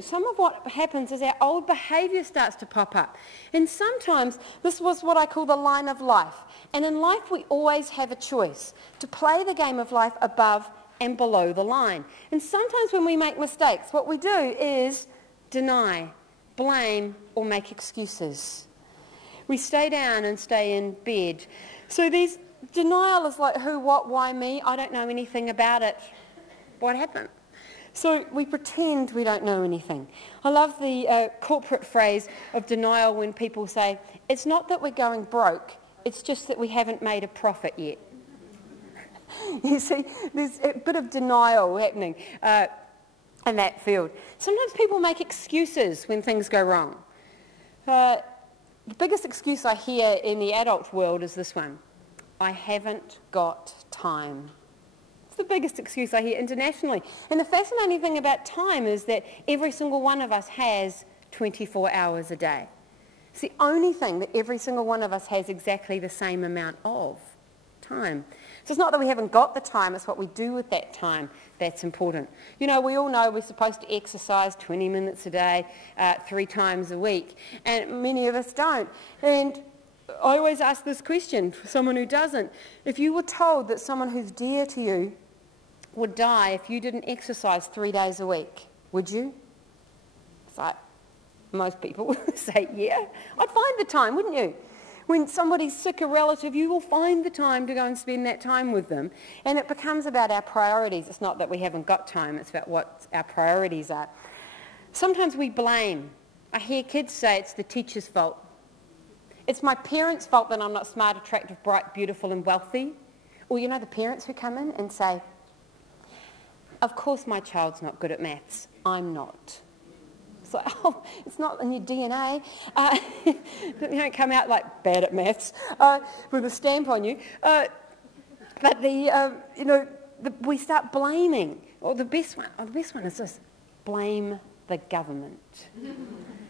Some of what happens is our old behaviour starts to pop up. And sometimes this was what I call the line of life. And in life we always have a choice to play the game of life above and below the line. And sometimes when we make mistakes, what we do is deny, blame, or make excuses. We stay down and stay in bed. So denial is like who, what, why me? I don't know anything about it. What happened? So we pretend we don't know anything. I love the corporate phrase of denial when people say, it's not that we're going broke, it's just that we haven't made a profit yet. You see, there's a bit of denial happening in that field. Sometimes people make excuses when things go wrong. The biggest excuse I hear in the adult world is this one: I haven't got time. It's the biggest excuse I hear internationally. And the fascinating thing about time is that every single one of us has 24 hours a day. It's the only thing that every single one of us has exactly the same amount of time. So it's not that we haven't got the time, it's what we do with that time that's important. You know, we all know we're supposed to exercise 20 minutes a day, 3 times a week, and many of us don't. And I always ask this question for someone who doesn't. If you were told that someone who's dear to you would die if you didn't exercise 3 days a week, would you? It's like, most people would say, yeah. I'd find the time, wouldn't you? When somebody's sick, a relative, you will find the time to go and spend that time with them. And it becomes about our priorities. It's not that we haven't got time, it's about what our priorities are. Sometimes we blame. I hear kids say it's the teacher's fault. It's my parents' fault that I'm not smart, attractive, bright, beautiful and wealthy. Or you know the parents who come in and say, of course my child's not good at maths, I'm not. It's like, oh, it's not in your DNA. You don't come out like bad at maths with a stamp on you. But we start blaming. Or the best one is this: blame the government.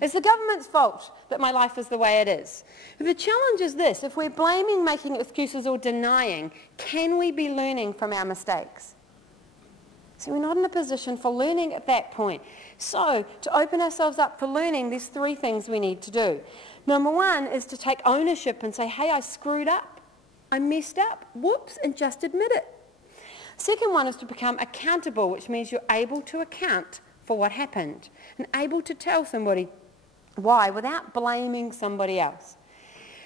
It's the government's fault that my life is the way it is. The challenge is this: if we're blaming, making excuses or denying, can we be learning from our mistakes? So we're not in a position for learning at that point. So to open ourselves up for learning, there's 3 things we need to do. Number 1 is to take ownership and say, hey, I screwed up. I messed up. Whoops, and just admit it. Second one is to become accountable, which means you're able to account for what happened and able to tell somebody why without blaming somebody else.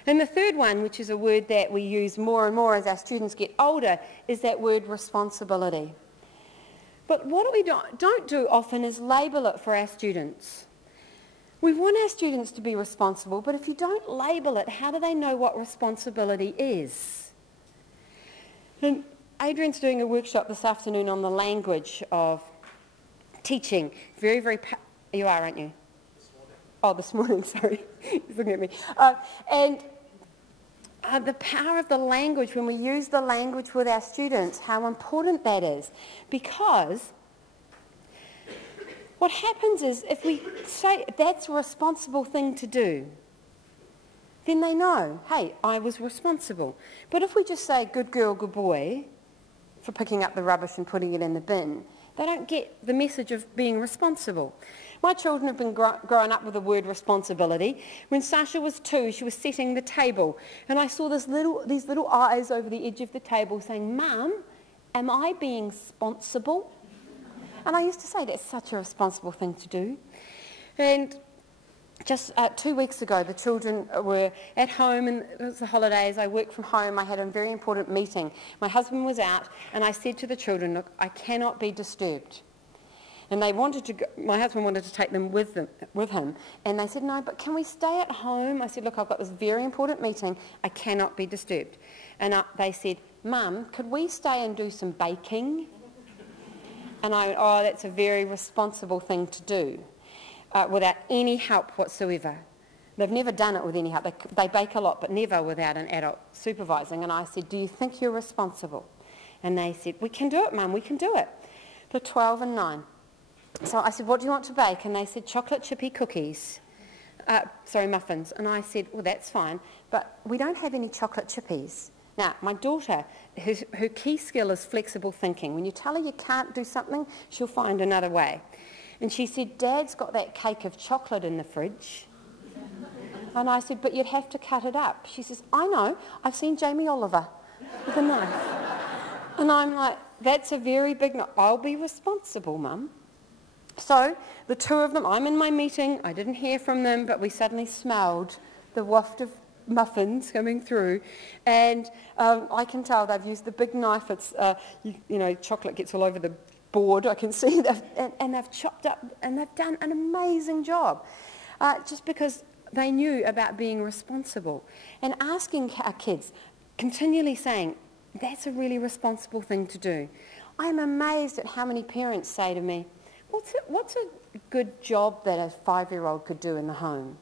And the third one, which is a word that we use more and more as our students get older, is that word responsibility. But what we don't do often is label it for our students. We want our students to be responsible, but if you don't label it, how do they know what responsibility is? And Adrian's doing a workshop this afternoon on the language of teaching. Very, very... You are, aren't you? This morning. Oh, this morning, sorry. He's looking at me. The power of the language, when we use the language with our students, how important that is. Because what happens is if we say that's a responsible thing to do, then they know, hey, I was responsible. But if we just say good girl, good boy for picking up the rubbish and putting it in the bin, they don't get the message of being responsible. My children have been growing up with the word responsibility. When Sasha was 2, she was setting the table, and I saw these little eyes over the edge of the table saying, Mum, am I being responsible? And I used to say, that's such a responsible thing to do. And just 2 weeks ago, the children were at home, and it was the holidays. I worked from home. I had a very important meeting. My husband was out, and I said to the children, look, I cannot be disturbed. And they wanted to go, my husband wanted to take them with him, and they said, no, but can we stay at home? I said, look, I've got this very important meeting. I cannot be disturbed. And they said, Mum, could we stay and do some baking? And I went, oh, that's a very responsible thing to do. Without any help whatsoever. They've never done it with any help. They bake a lot, but never without an adult supervising. And I said, do you think you're responsible? And they said, we can do it, Mum, we can do it. They're 12 and 9. So I said, what do you want to bake? And they said, chocolate chippy cookies. Muffins. And I said, well, that's fine, but we don't have any chocolate chippies. Now, my daughter, her key skill is flexible thinking. When you tell her you can't do something, she'll find another way. And she said, Dad's got that cake of chocolate in the fridge. And I said, but you'd have to cut it up. She says, I know, I've seen Jamie Oliver with a knife. And I'm like, that's a very big no. I'll be responsible, Mum. So the two of them, I'm in my meeting, I didn't hear from them, but we suddenly smelled the waft of muffins coming through, and I can tell they've used the big knife. It's chocolate gets all over the board. I can see and they've chopped up, and they've done an amazing job, just because they knew about being responsible and asking our kids, continually saying, that's a really responsible thing to do. I'm amazed at how many parents say to me, what's a good job that a 5-year-old could do in the home?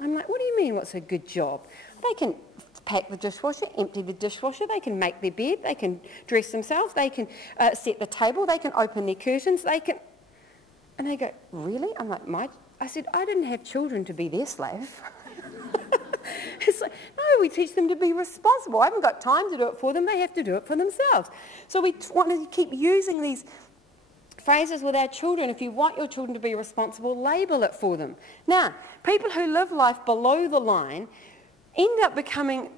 I'm like, what do you mean, what's a good job? They can pack the dishwasher, empty the dishwasher, they can make their bed, they can dress themselves, they can set the table, they can open their curtains, they can... And they go, really? I'm like, I said, I didn't have children to be their slave. It's like, no, we teach them to be responsible. I haven't got time to do it for them, they have to do it for themselves. So we want to keep using these phrases with our children. If you want your children to be responsible, label it for them. Now, people who live life below the line end up becoming,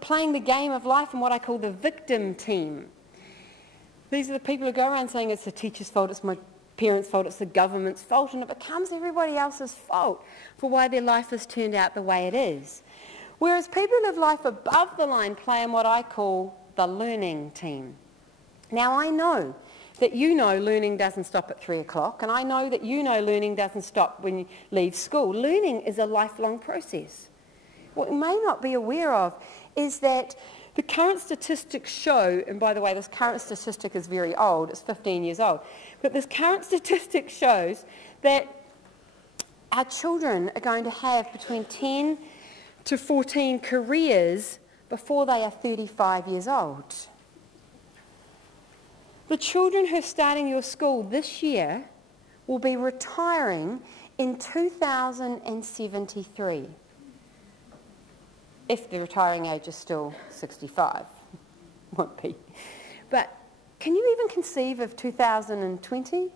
playing the game of life in what I call the victim team. These are the people who go around saying it's the teacher's fault, it's my parents' fault, it's the government's fault, and it becomes everybody else's fault for why their life has turned out the way it is. Whereas people who live life above the line play in what I call the learning team. Now, I know that you know learning doesn't stop at 3 o'clock, and I know that you know learning doesn't stop when you leave school. Learning is a lifelong process. What you may not be aware of is that the current statistics show, and by the way, this current statistic is very old, it's 15 years old, but this current statistic shows that our children are going to have between 10 to 14 careers before they are 35 years old. The children who are starting your school this year will be retiring in 2073. If the retiring age is still 65. Won't be. But can you even conceive of 2020?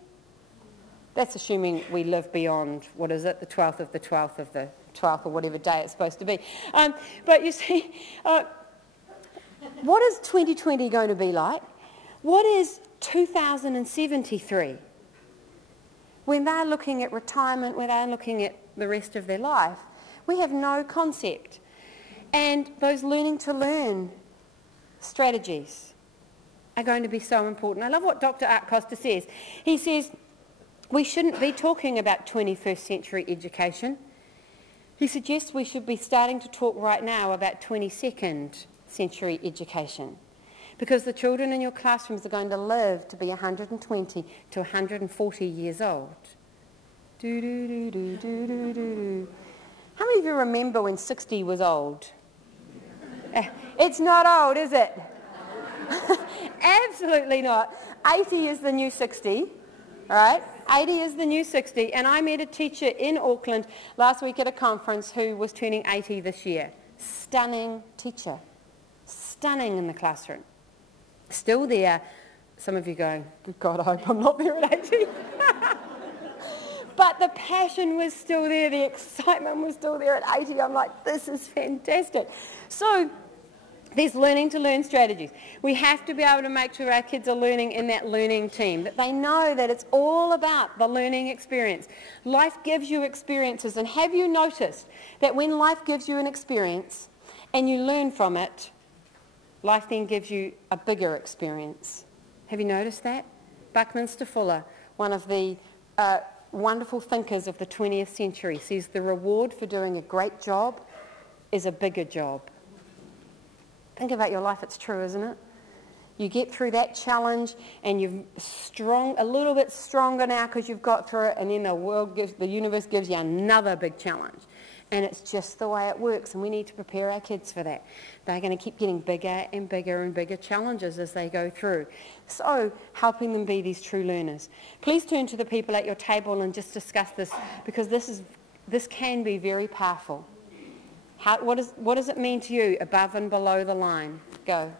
That's assuming we live beyond, what is it, the 12th of the 12th of the 12th, or whatever day it's supposed to be. But you see, what is 2020 going to be like? What is 2073? When they're looking at retirement, when they're looking at the rest of their life, we have no concept. And those learning to learn strategies are going to be so important. I love what Dr. Art Costa says. He says, we shouldn't be talking about 21st century education. He suggests we should be starting to talk right now about 22nd century education, because the children in your classrooms are going to live to be 120 to 140 years old. How many of you remember when 60 was old? It's not old, is it? Absolutely not. 80 is the new 60, all right? 80 is the new 60, and I met a teacher in Auckland last week at a conference who was turning 80 this year. Stunning teacher. Stunning in the classroom. Still there. Some of you going, good God, I hope I'm not there at 80. But the passion was still there, the excitement was still there at 80. I'm like, this is fantastic. So there's learning to learn strategies. We have to be able to make sure our kids are learning in that learning team, that they know that it's all about the learning experience. Life gives you experiences, and have you noticed that when life gives you an experience and you learn from it, life then gives you a bigger experience? Have you noticed that? Buckminster Fuller, one of the wonderful thinkers of the 20th century, says the reward for doing a great job is a bigger job. Think about your life, it's true, isn't it? You get through that challenge and you're a little bit stronger now because you've got through it, and then the universe gives you another big challenge. And it's just the way it works, and we need to prepare our kids for that. They're going to keep getting bigger and bigger and bigger challenges as they go through. So helping them be these true learners. Please turn to the people at your table and just discuss this, because this can be very powerful. What does it mean to you, above and below the line? Go.